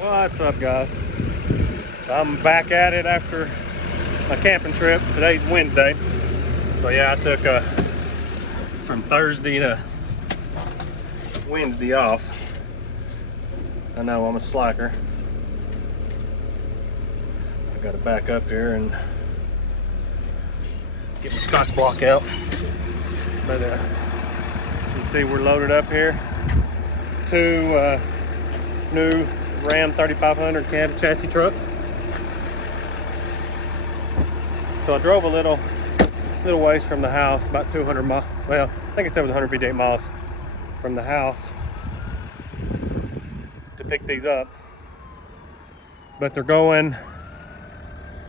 What's up, guys? So I'm back at it after my camping trip. Today's Wednesday. So yeah, I took from Thursday to Wednesday off. I know I'm a slacker. I gotta back up here and get my Scotch block out. But you can see we're loaded up here. Two new Ram 3500 cab chassis trucks. So I drove a little ways from the house, about 200 miles. Well, I think it said it was 158 miles from the house to pick these up. But they're going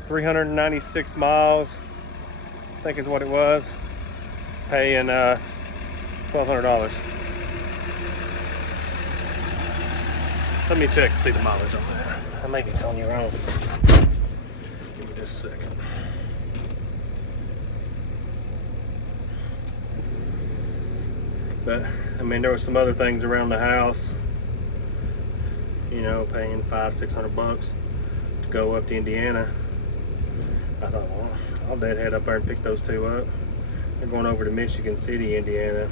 396 miles, I think is what it was, paying $1,200. Let me check to see the mileage on that. I may be telling you wrong. Give me just a second. But I mean, there was some other things around the house, you know, paying $500-600 to go up to Indiana. I thought, well, I'll head up there and pick those two up. They're going over to Michigan City, Indiana.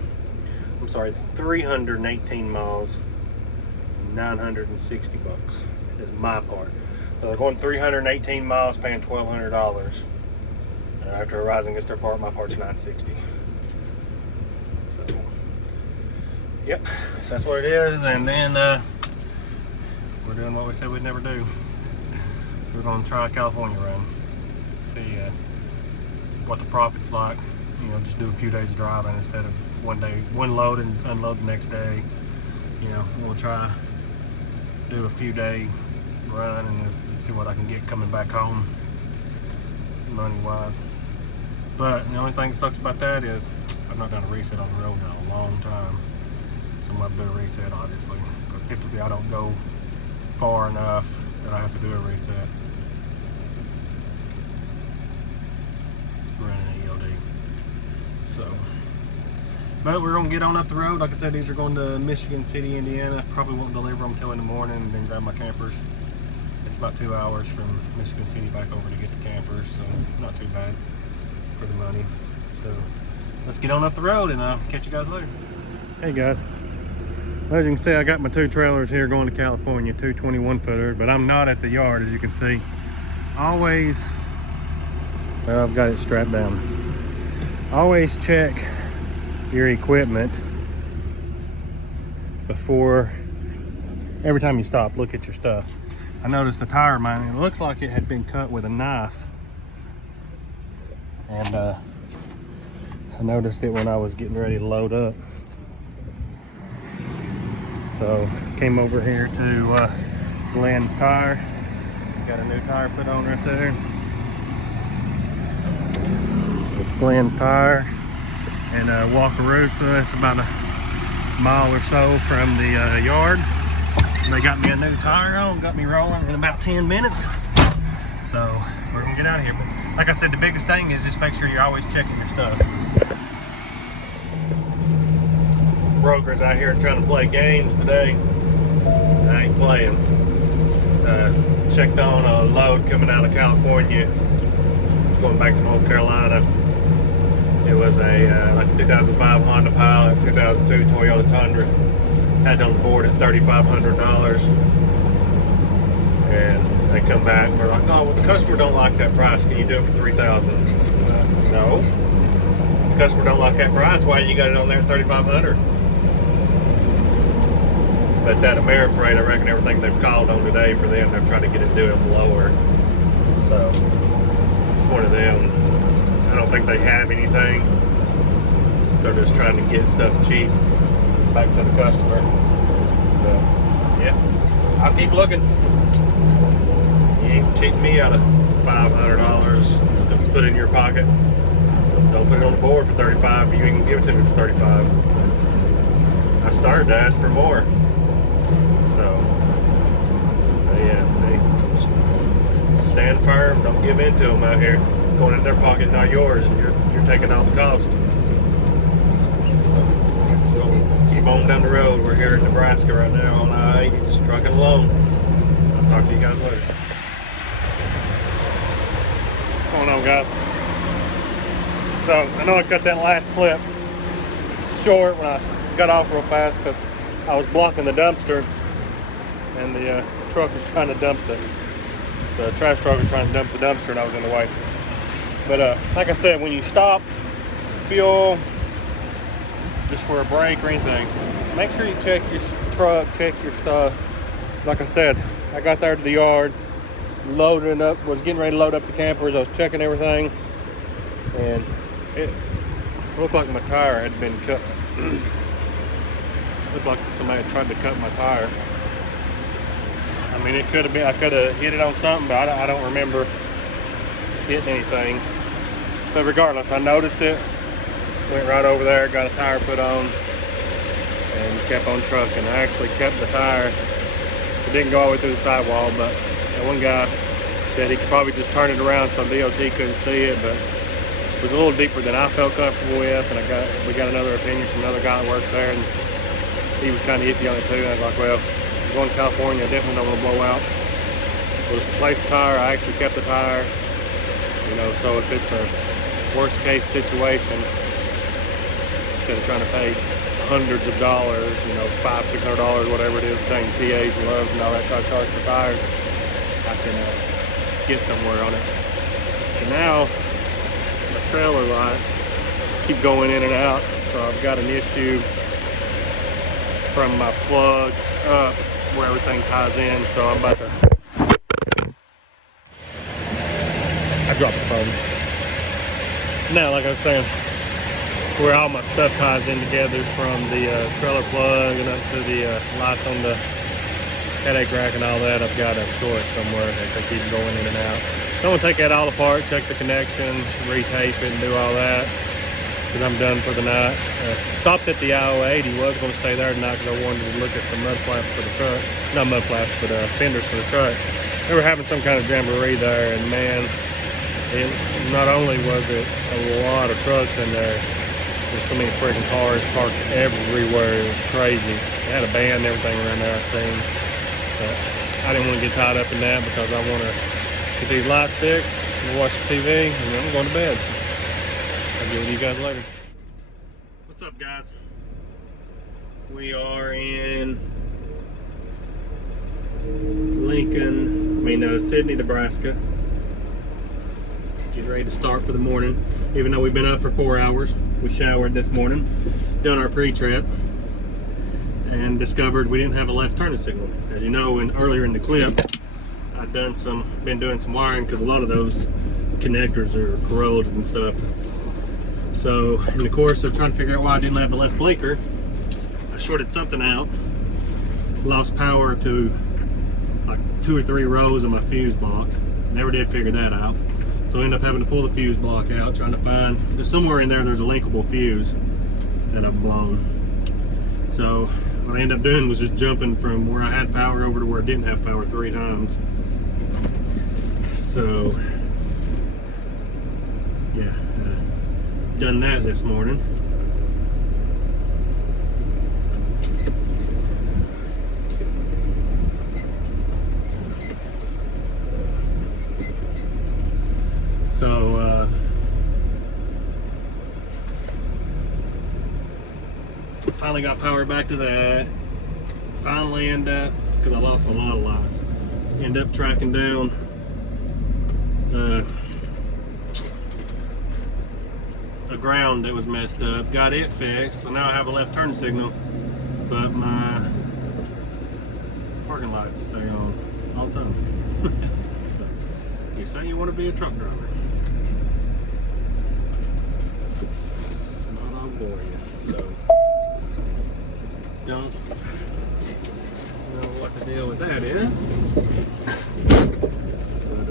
I'm sorry, 318 miles, $960 is my part. So they're going 318 miles, paying $1,200. And after Horizon gets their part, my part's $960. So, yep, so that's what it is. And then we're doing what we said we'd never do. We're going to try a California run, see what the profit's like. You know, just do a few days of driving instead of one load and unload the next day. You know, we'll try do a few day run and see what I can get coming back home money wise. But the only thing that sucks about that is I've not done a reset on the road in a long time, so I'm gonna have to do a reset, obviously, because typically I don't go far enough that I have to do a reset. Running ELD. So, but we're gonna get on up the road. Like I said, these are going to Michigan City, Indiana. Probably won't deliver them till in the morning and then grab my campers. It's about 2 hours from Michigan City back over to get the campers, so not too bad for the money. So let's get on up the road and I'll catch you guys later. Hey guys, as you can see, I got my two trailers here going to California, two 21-footers, but I'm not at the yard, as you can see. Always, well, I've got it strapped down. Always check your equipment before, every time you stop, look at your stuff. I noticed the tire of mine, it looks like it had been cut with a knife, and I noticed it when I was getting ready to load up. So came over here to Glenn's Tire, got a new tire put on right there. It's Glenn's Tire in Wakarusa. It's about a mile or so from the yard. They got me a new tire on, got me rolling in about 10 minutes. So we're gonna get out of here. But like I said, the biggest thing is just make sure you're always checking your stuff. Brokers out here trying to play games today. I ain't playing. Checked on a load coming out of California. It's going back to North Carolina. It was a like 2005 Honda Pilot, 2002 Toyota Tundra. Had it on the board at $3,500. And they come back and we're like, oh, well, the customer don't like that price. Can you do it for $3,000? No. The customer don't like that price. Why you got it on there at $3,500? But that Amerifreight, I reckon everything they've called on today for them, they're trying to get it to them lower. So it's one of them. I don't think they have anything. They're just trying to get stuff cheap back to the customer. But yeah, I'll keep looking. You ain't cheating me out of $500 to put in your pocket. Don't put it on the board for $35. You ain't gonna give it to me for $35. I started to ask for more. So yeah, they stand firm. Don't give in to them out here. It's going in their pocket, not yours, and you're taking off the cost. Keep on down the road. We're here in Nebraska right now on I-80, just trucking along. Talk to you guys later. What's going on, guys? So I know I cut that last clip short when I got off real fast because I was blocking the dumpster, and the truck was trying to dump the trash truck was trying to dump the dumpster, and I was in the way. But like I said, when you stop, fuel, just for a break or anything, make sure you check your truck, check your stuff. Like I said, I got there to the yard, loading up, was getting ready to load up the campers. I was checking everything, and it looked like my tire had been cut. Looked like somebody had tried to cut my tire. I mean, it could have been, I could have hit it on something, but I don't remember hitting anything. But regardless, I noticed it, went right over there, got a tire put on, and kept on trucking. I actually kept the tire. It didn't go all the way through the sidewall, but that one guy said he could probably just turn it around so DOT couldn't see it, but it was a little deeper than I felt comfortable with, and we got another opinion from another guy that works there, and he was kind of iffy on it too. And I was like, well, I'm going to California, I definitely don't want to blow out. We'll just replace the tire. I actually kept the tire, you know, so if it's a worst case situation, instead of trying to pay hundreds of dollars, you know, $500-600, whatever it is, dang TAs and Loves and all that, try to charge for tires, I can get somewhere on it. And now my trailer lights keep going in and out, so I've got an issue from my plug up where everything ties in, so I'm about to, I dropped the phone. Now, like I was saying, where all my stuff ties in together, from the trailer plug and up to the lights on the headache rack and all that, I've got a short somewhere that they keep going in and out. So I'm gonna take that all apart, check the connections, retape it and do all that, because I'm done for the night. Stopped at the IO80, was gonna stay there tonight because I wanted to look at some mud flaps for the truck. Not mud flaps, but fenders for the truck. They were having some kind of jamboree there, and man, not only was it a lot of trucks in there, there's so many freaking cars parked everywhere. It was crazy. They had a band and everything around there, I seen. But I didn't want to get tied up in that because I want to get these lights fixed, I'm gonna watch the TV, and then I'm going to bed. So I'll get with you guys later. What's up, guys? We are in Sidney, Nebraska. Getting ready to start for the morning. Even though we've been up for 4 hours, we showered this morning, done our pre-trip, and discovered we didn't have a left turning signal. As you know, earlier in the clip, I've been doing some wiring because a lot of those connectors are corroded and stuff. So in the course of trying to figure out why I didn't have the left blinker, I shorted something out, lost power to like 2 or 3 rows of my fuse block. Never did figure that out. So I ended up having to pull the fuse block out, trying to find, there's somewhere in there's a linkable fuse that I've blown. So what I ended up doing was just jumping from where I had power over to where I didn't have power 3 times. So yeah, done that this morning. So finally got power back to that. Finally end up, because I lost a lot of lights, end up tracking down a ground that was messed up. Got it fixed, so now I have a left turn signal, but my parking lights stay on all the time. So, you say you want to be a truck driver. It's not all glorious, so don't know what the deal with that is. But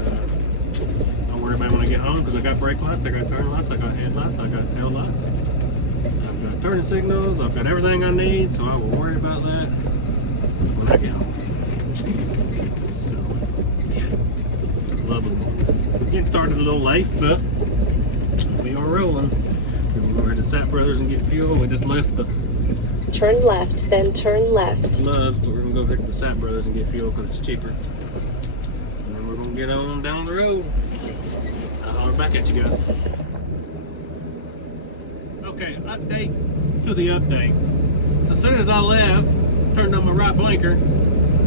don't worry about it when I get home, because I got brake lights, I got turn lights, I got headlights, I got tail lights, I've got turning signals, I've got everything I need, so I will worry about that when I get home. So yeah, lovely. Getting started a little late, but we are rolling. We're going to Sap Brothers and get fuel. We just left the turn left, then turn left. Loves, but we're gonna go hit the Sap Brothers and get fuel because it's cheaper. gonna get on down the road. I'll holler back at you guys. Okay, update to the update. So as soon as I left, turned on my right blinker,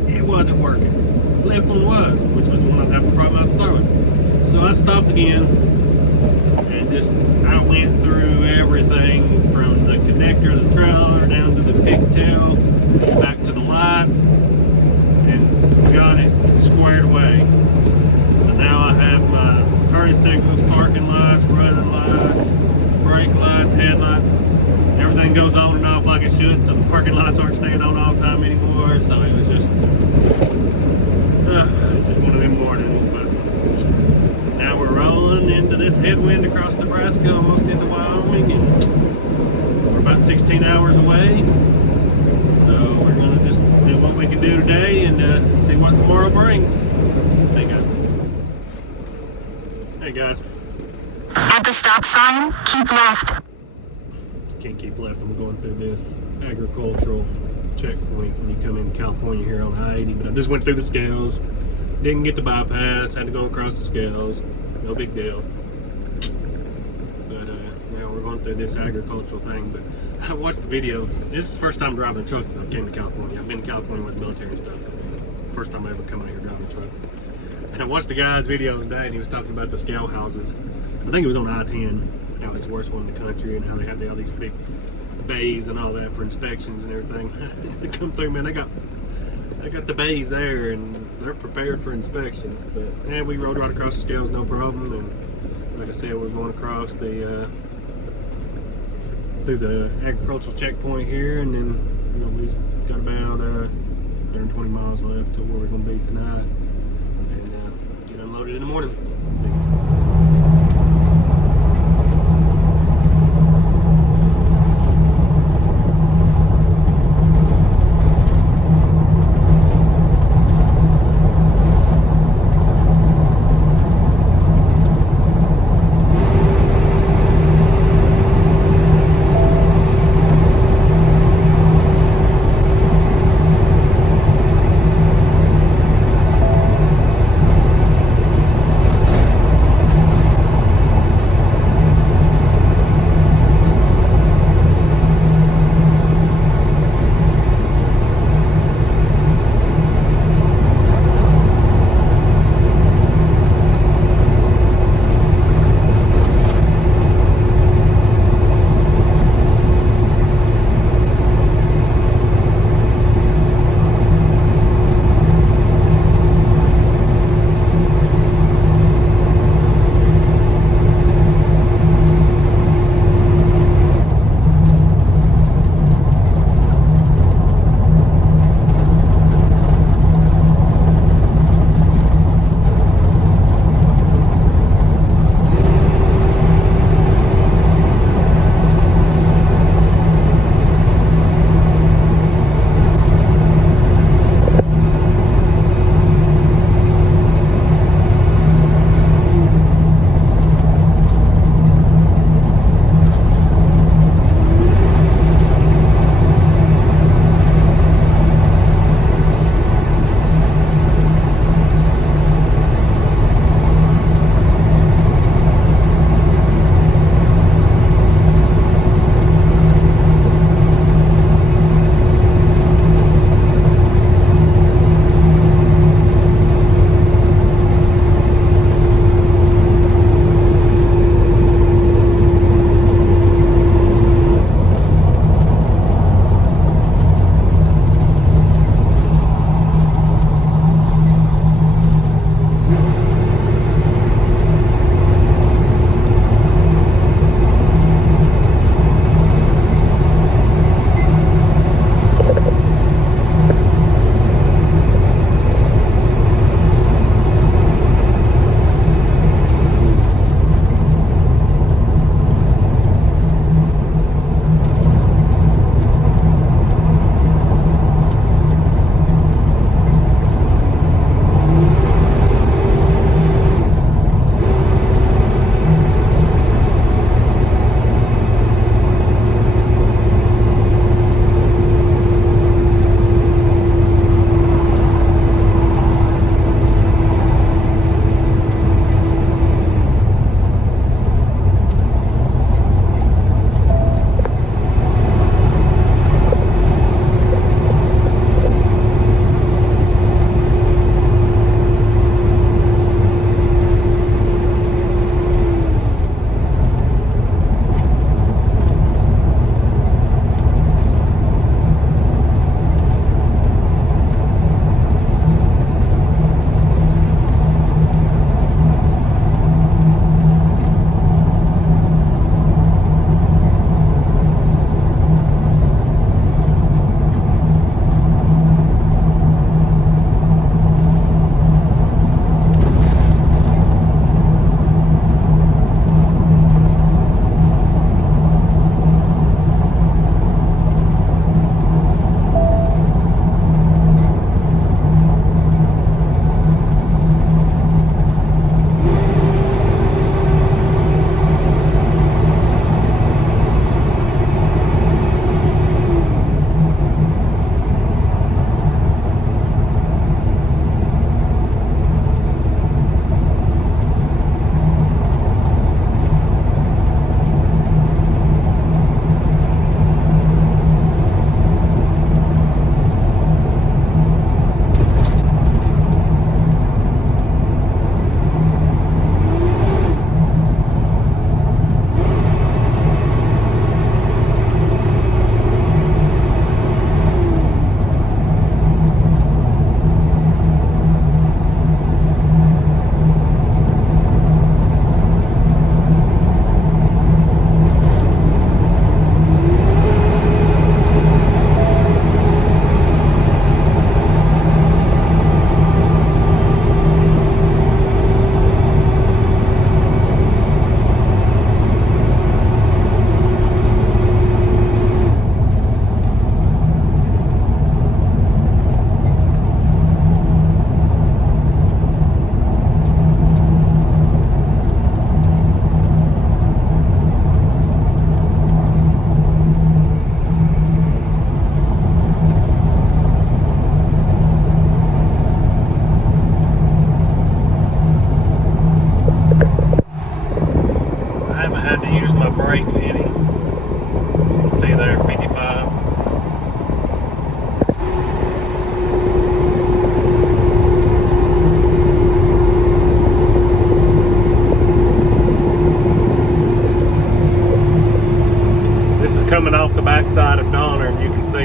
it wasn't working. The left one was, which was the one I was having a problem out to start with. So I stopped again and I went through everything from the connector of the trailer down to the pigtail, back to the lights, and got it squared away. So now I have my turning signals, parking lights, running lights, brake lights, headlights. Everything goes on and off like it should, so the parking lights aren't staying on all the time anymore. So it was just, it's just one of them mornings. But now we're rolling into this headwind across Nebraska, almost into Wyoming, and we're about 16 hours away. So we're gonna just do what we can do today and see what tomorrow brings. See you guys. Hey guys. At the stop sign, keep left. Can't keep left. I'm going through this agricultural checkpoint when you come into California here on I-80, but I just went through the scales, didn't get the bypass, had to go across the scales, no big deal. But now we're going through this agricultural thing. But I watched the video. This is the first time driving a truck that I came to California. I've been to California with the military and stuff. First time I ever come out here driving a truck. And I watched the guy's video today, and he was talking about the scale houses. I think it was on I-10. How it's the worst one in the country, and how they have all these big bays and all that for inspections and everything. They come through, man. They got the bays there, and they're prepared for inspections. But yeah, we rode right across the scales, no problem. And like I said, we're going across the through the agricultural checkpoint here, and then we've got about 120 miles left to where we're going to be tonight, and get unloaded in the morning. See you.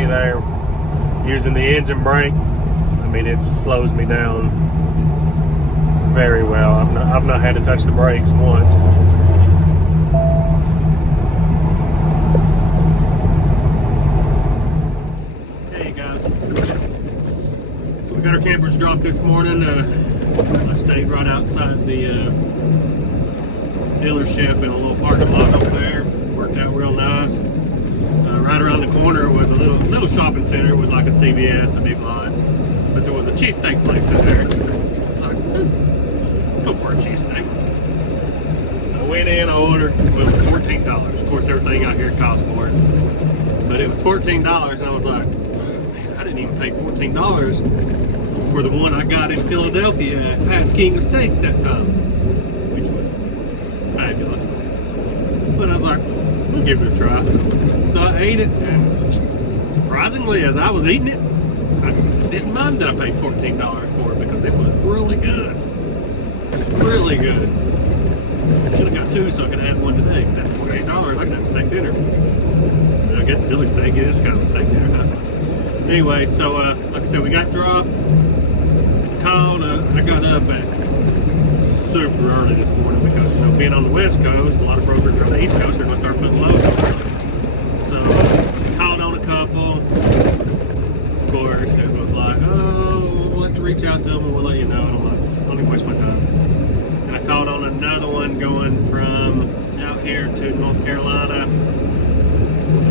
there. Using the engine brake, I mean, it slows me down very well. I've not had to touch the brakes once. Hey guys, so we got our campers dropped this morning. I stayed right outside the dealership in a little parking lot over there. Worked out real nice. Right around the corner was a little shopping center. It was like a CVS, a Big Lots, but there was a cheesesteak place in there. It's like, go for a cheesesteak. So I went in, I ordered. Well, it was $14. Of course, everything out here costs more, but it was $14, and I was like, man, I didn't even pay $14 for the one I got in Philadelphia at Pat's King of Steaks that time, which was fabulous. But I was like, we'll give it a try. So I ate it, and surprisingly, as I was eating it, I didn't mind that I paid $14 for it because it was really good. Really good. Should have got two so I could have had one today. That's $48. I could have steak dinner. And I guess Philly steak is kind of a steak dinner, huh? Anyway, so like I said, we got dropped. Called. I got up at super early this morning because, you know, being on the West Coast, a lot of brokers are on the East Coast are going to start putting loads on. So called on a couple. Of course, it was like, oh, we'll have to reach out to them and we'll let you know. And I'm like, don't even waste my time. And I called on another one going from out here to North Carolina,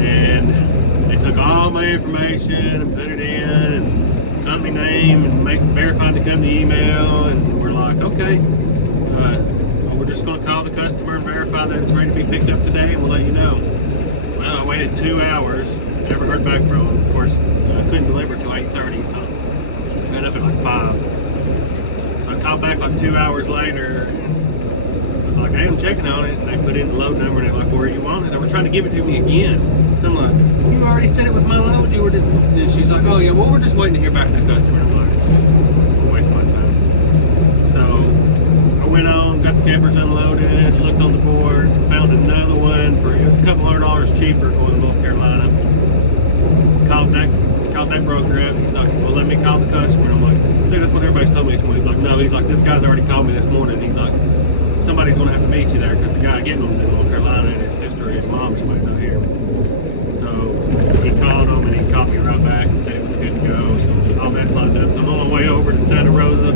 and they took all my information and put it in, and company name, and verified the company email, and we're like, okay. Well, we're just going to call the customer and verify that it's ready to be picked up today, and we'll let you know. Well, I waited 2 hours, never heard back from them. Of course, I couldn't deliver till 8:30, so I got up at like 5. So I called back like 2 hours later, and I was like, hey, I'm checking on it. And they put in the load number, and they're like, where you want it? They were trying to give it to me again. So I'm like, you already said it was my load. You were just, and she's like, oh yeah, well, we're just waiting to hear back from the customer. I'm like, don't waste my time. So I went on, got the campers unloaded, looked on the board, found another one for, it was a couple $100 cheaper going to North Carolina. Called that broker up. He's like, well, let me call the customer. I'm like, dude, that's what everybody's told me this morning. He's like, no, he's like, this guy's already called me this morning. He's like, somebody's going to have to meet you there because the guy getting them's in North Carolina, and his sister or his mom or somebody's out here. So he called him, and he called me right back and said it was good to go. So all that's lined up. So I'm on my way over to Santa Rosa.